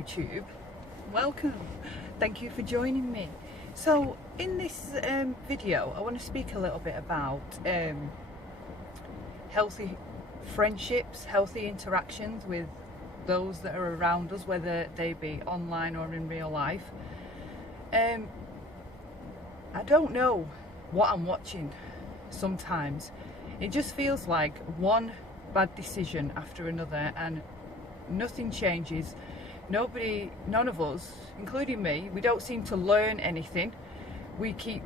YouTube. Welcome. Thank you for joining me. So in this video I want to speak a little bit about healthy friendships, healthy interactions with those that are around us, whether they be online or in real life. I don't know what I'm watching sometimes. It just feels like one bad decision after another and nothing changes. None of us, including me, we don't seem to learn anything. We keep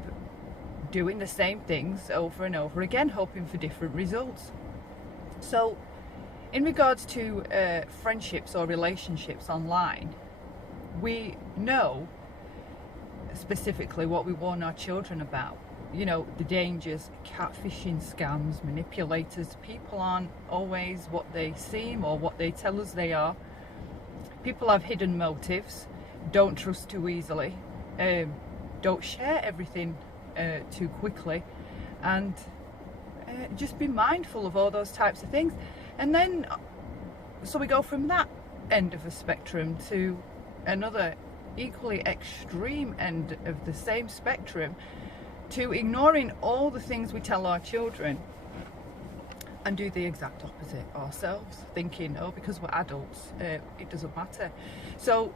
doing the same things over and over again, hoping for different results. So in regards to friendships or relationships online, we know specifically what we warn our children about. You know, the dangers, catfishing, scams, manipulators. People aren't always what they seem or what they tell us they are. People have hidden motives. Don't trust too easily. Don't share everything too quickly, and just be mindful of all those types of things. And then, so we go from that end of the spectrum to another equally extreme end of the same spectrum, to ignoring all the things we tell our children and do the exact opposite ourselves, thinking, oh, because we're adults, it doesn't matter. So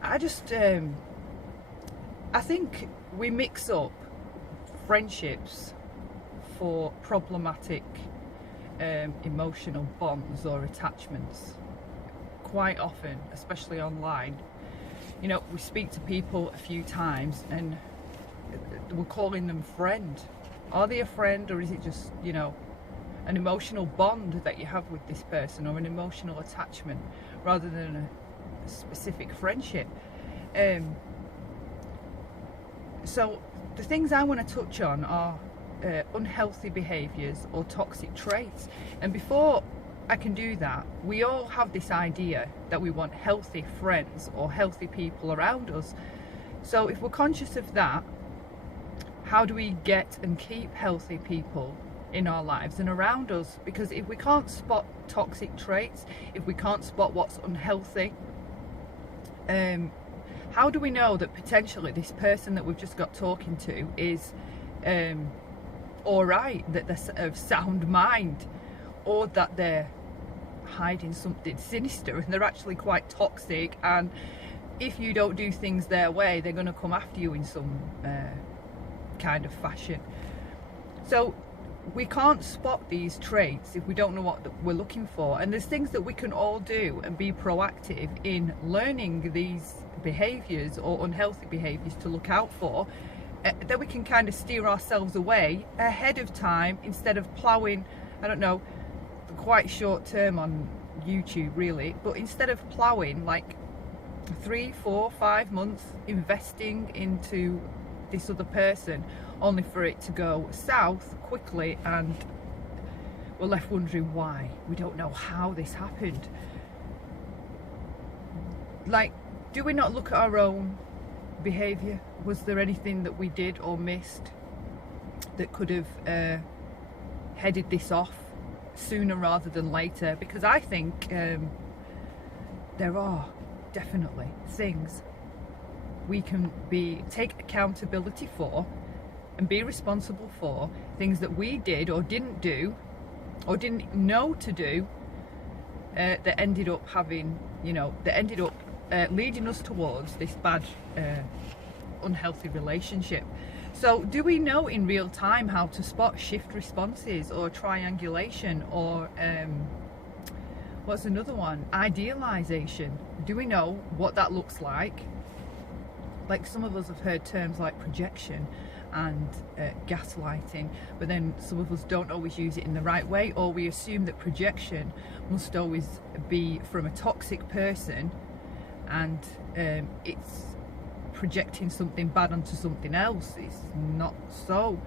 I think we mix up friendships for problematic emotional bonds or attachments quite often, especially online. You know, we speak to people a few times and we're calling them friend. Are they a friend, or is it just, you know, an emotional bond that you have with this person, or an emotional attachment rather than a specific friendship? So the things I want to touch on are unhealthy behaviours or toxic traits. And before I can do that, we all have this idea that we want healthy friends or healthy people around us. So if we're conscious of that, how do we get and keep healthy people in our lives and around us? Because if we can't spot toxic traits, if we can't spot what's unhealthy, how do we know that potentially this person that we've just got talking to is all right, that they're of sound mind, or that they're hiding something sinister and they're actually quite toxic, and if you don't do things their way, they're going to come after you in some kind of fashion. So we can't spot these traits if we don't know what we're looking for. And there's things that we can all do and be proactive in learning these behaviours or unhealthy behaviours to look out for, that we can kind of steer ourselves away ahead of time, instead of ploughing, I don't know, quite short term on YouTube really, but instead of ploughing like 3, 4, 5 months investing into this other person only for it to go south quickly, and we're left wondering why. We don't know how this happened. Like, do we not look at our own behaviour? Was there anything that we did or missed that could have headed this off sooner rather than later? Because I think there are definitely things we can take accountability for and be responsible for, things that we did or didn't do or didn't know to do, that ended up having, you know, that ended up leading us towards this bad unhealthy relationship. So do we know in real time how to spot shift responses or triangulation, or what's another one, idealization? Do we know what that looks like? Like, some of us have heard terms like projection and gaslighting, but then some of us don't always use it in the right way, or we assume that projection must always be from a toxic person, and it's projecting something bad onto something else. It's not so.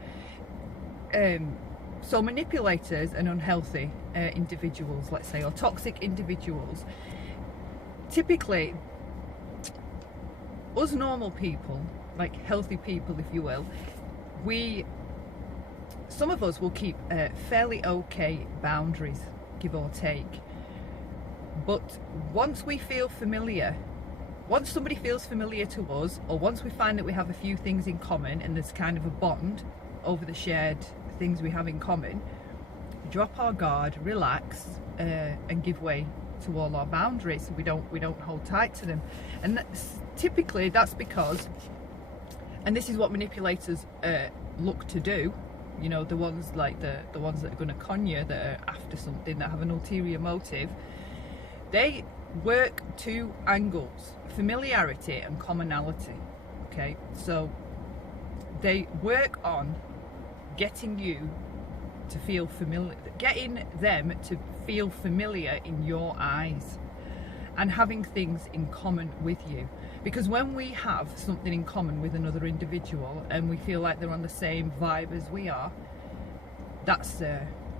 So manipulators and unhealthy individuals, let's say, or toxic individuals, typically us normal people, like healthy people if you will, some of us will keep fairly okay boundaries, give or take. But once we feel familiar, once somebody feels familiar to us, or once we find that we have a few things in common and there's kind of a bond over the shared things we have in common, drop our guard, relax, and give way to all our boundaries. We don't hold tight to them. And typically that's because, and this is what manipulators look to do, you know, the ones like the ones that are going to con you, that are after something, that have an ulterior motive. They work two angles: familiarity and commonality. Okay, so they work on getting you to feel familiar, getting them to feel familiar in your eyes, and having things in common with you. Because when we have something in common with another individual and we feel like they're on the same vibe as we are, that's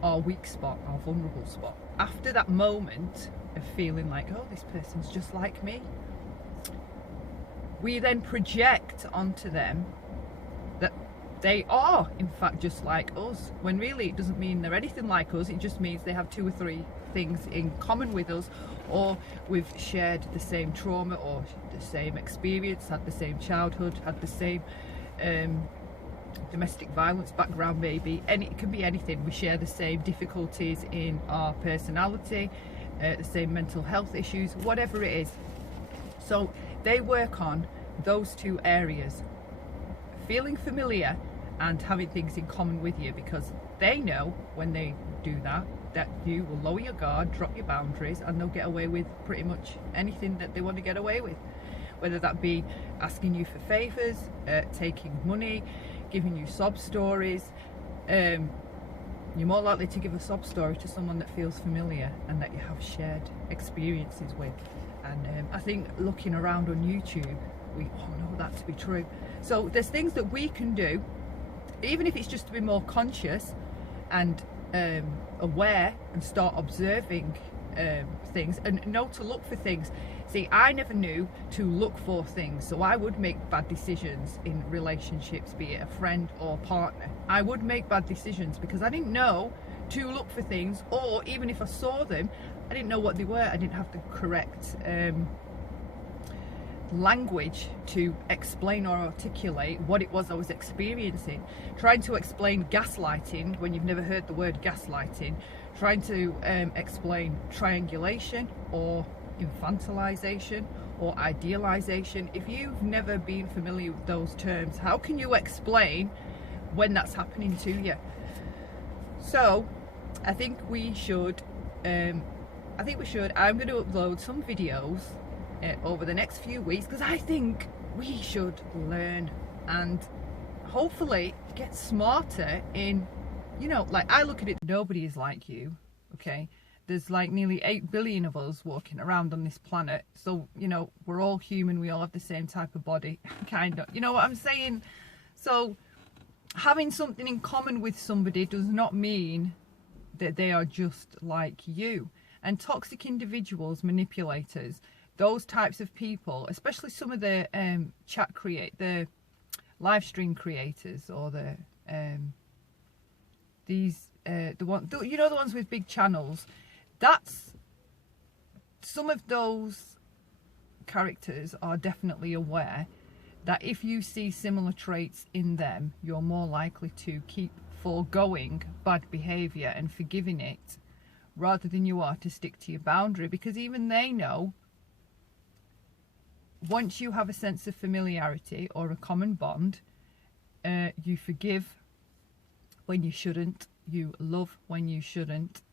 our weak spot, our vulnerable spot. After that moment of feeling like, oh, this person's just like me, we then project onto them that they are in fact just like us, when really it doesn't mean they're anything like us. It just means they have 2 or 3 things in common with us, or we've shared the same trauma or the same experience, had the same childhood, had the same domestic violence background maybe, and it can be anything. We share the same difficulties in our personality, the same mental health issues, whatever it is. So they work on those 2 areas, feeling familiar and having things in common with you, because they know when they do that, that you will lower your guard, drop your boundaries, and they'll get away with pretty much anything that they want to get away with. Whether that be asking you for favours, taking money, giving you sob stories. You're more likely to give a sob story to someone that feels familiar and that you have shared experiences with. And I think looking around on YouTube, we all know that to be true. So there's things that we can do, even if it's just to be more conscious and aware, and start observing things and know to look for things. See, I never knew to look for things, so I would make bad decisions in relationships, be it a friend or partner. I would make bad decisions because I didn't know to look for things, or even if I saw them, I didn't know what they were. I didn't have the correct language to explain or articulate what it was I was experiencing. Trying to explain gaslighting when you've never heard the word gaslighting, trying to explain triangulation or infantilization or idealization. If you've never been familiar with those terms, how can you explain when that's happening to you? So I think we should I'm going to upload some videos over the next few weeks, because I think we should learn and hopefully get smarter in, you know, like I look at it, nobody is like you, okay? There's like nearly 8 billion of us walking around on this planet, so, you know, we're all human, we all have the same type of body, kind of, you know what I'm saying? So having something in common with somebody does not mean that they are just like you. And toxic individuals, manipulators, those types of people, especially some of the the live stream creators, or the ones with big channels, that's, some of those characters are definitely aware that if you see similar traits in them, you're more likely to keep foregoing bad behavior and forgiving it, rather than you are to stick to your boundary. Because even they know, once you have a sense of familiarity or a common bond, you forgive when you shouldn't, you love when you shouldn't,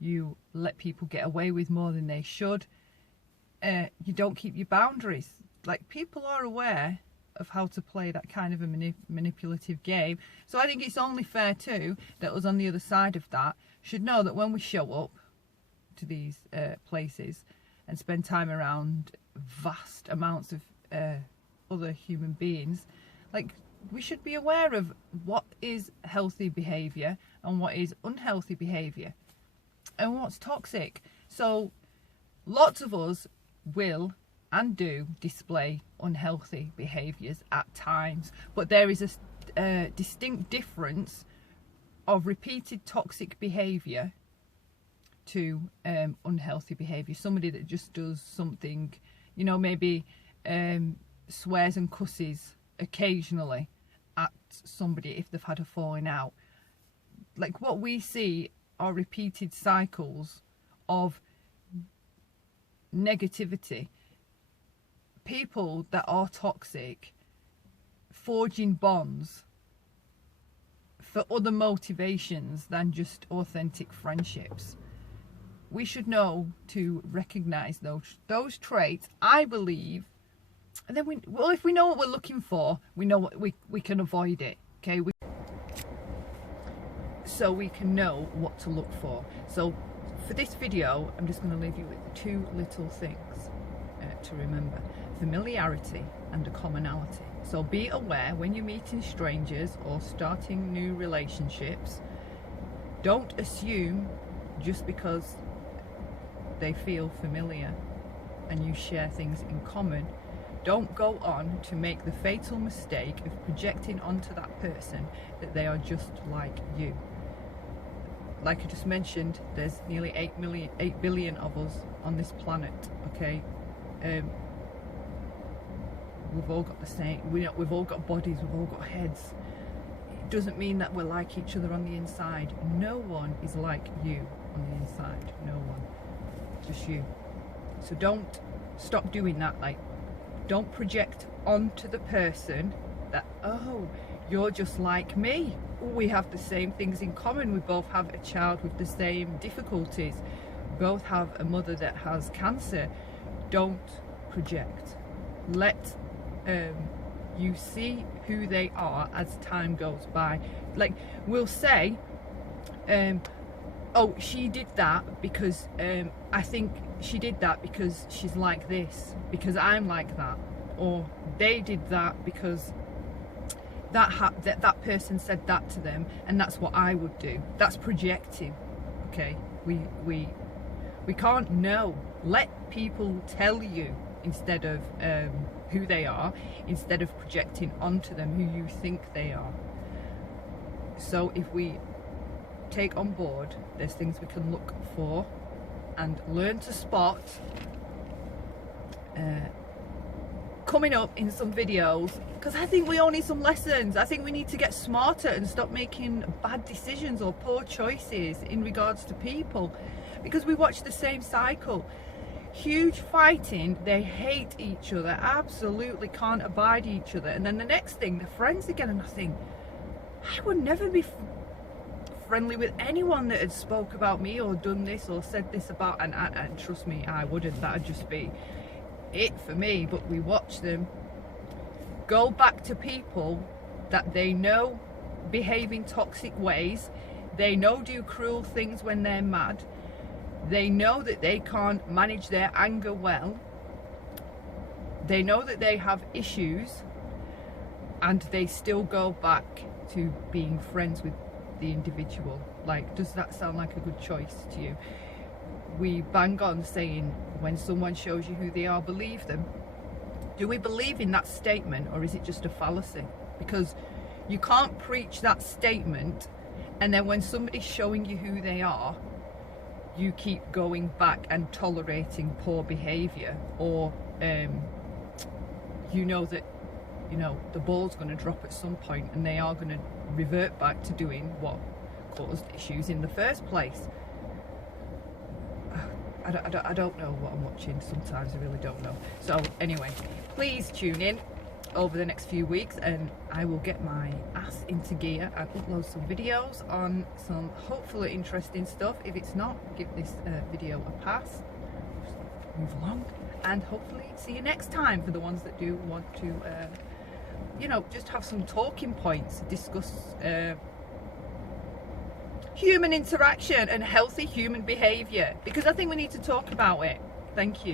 you let people get away with more than they should, you don't keep your boundaries. Like, people are aware of how to play that kind of a manipulative game. So I think it's only fair too that us on the other side of that should know that when we show up to these places and spend time around vast amounts of other human beings, like, we should be aware of what is healthy behaviour and what is unhealthy behaviour and what's toxic. So lots of us will and do display unhealthy behaviours at times, but there is a distinct difference of repeated toxic behaviour to unhealthy behaviour. Somebody that just does something, you know, maybe swears and cusses occasionally at somebody if they've had a falling out. Like, what we see are repeated cycles of negativity. People that are toxic forging bonds for other motivations than just authentic friendships. We should know to recognise those traits, I believe, and then if we know what we're looking for, we know what we can avoid it. Okay, so we can know what to look for. So for this video, I'm just going to leave you with two little things to remember: familiarity and a commonality. So be aware when you're meeting strangers or starting new relationships. Don't assume just because they feel familiar and you share things in common. Don't go on to make the fatal mistake of projecting onto that person that they are just like you. Like I just mentioned, there's nearly 8 billion of us on this planet, okay? We've all got the same, we've all got bodies, we've all got heads. It doesn't mean that we're like each other on the inside. No one is like you on the inside, no one, just you. So don't stop doing that. Like, don't project onto the person that, oh, you're just like me. We have the same things in common. We both have a child with the same difficulties. We both have a mother that has cancer. Don't project. Let you see who they are as time goes by. Like, we'll say, oh, she did that because I think she did that because she's like this, because I'm like that, or they did that because that person said that to them and that's what I would do. That's projecting. Okay, we can't know. Let people tell you instead of who they are, instead of projecting onto them who you think they are. So if we take on board, there's things we can look for and learn to spot. Coming up in some videos, because I think we all need some lessons. I think we need to get smarter and stop making bad decisions or poor choices in regards to people, because we watch the same cycle. Huge fighting, they hate each other, absolutely can't abide each other, and then the next thing they're friends again. And I think, I would never be friendly with anyone that had spoke about me or done this or said this about, and trust me, I wouldn't. That'd just be it for me. But we watch them go back to people that they know behave in toxic ways, they know do cruel things when they're mad, they know that they can't manage their anger well, they know that they have issues, and they still go back to being friends with the individual. Like, does that sound like a good choice to you? We bang on saying when someone shows you who they are, believe them. Do we believe in that statement, or is it just a fallacy? Because you can't preach that statement and then when somebody's showing you who they are, you keep going back and tolerating poor behaviour, or you know that, you know, the ball's going to drop at some point and they are going to revert back to doing what caused issues in the first place. I don't know what I'm watching sometimes. I really don't know. So anyway, please tune in over the next few weeks and I will get my ass into gear and upload some videos on some hopefully interesting stuff. If it's not, give this video a pass, move along, and hopefully see you next time for the ones that do want to you know, just have some talking points, discuss human interaction and healthy human behaviour, because I think we need to talk about it. Thank you.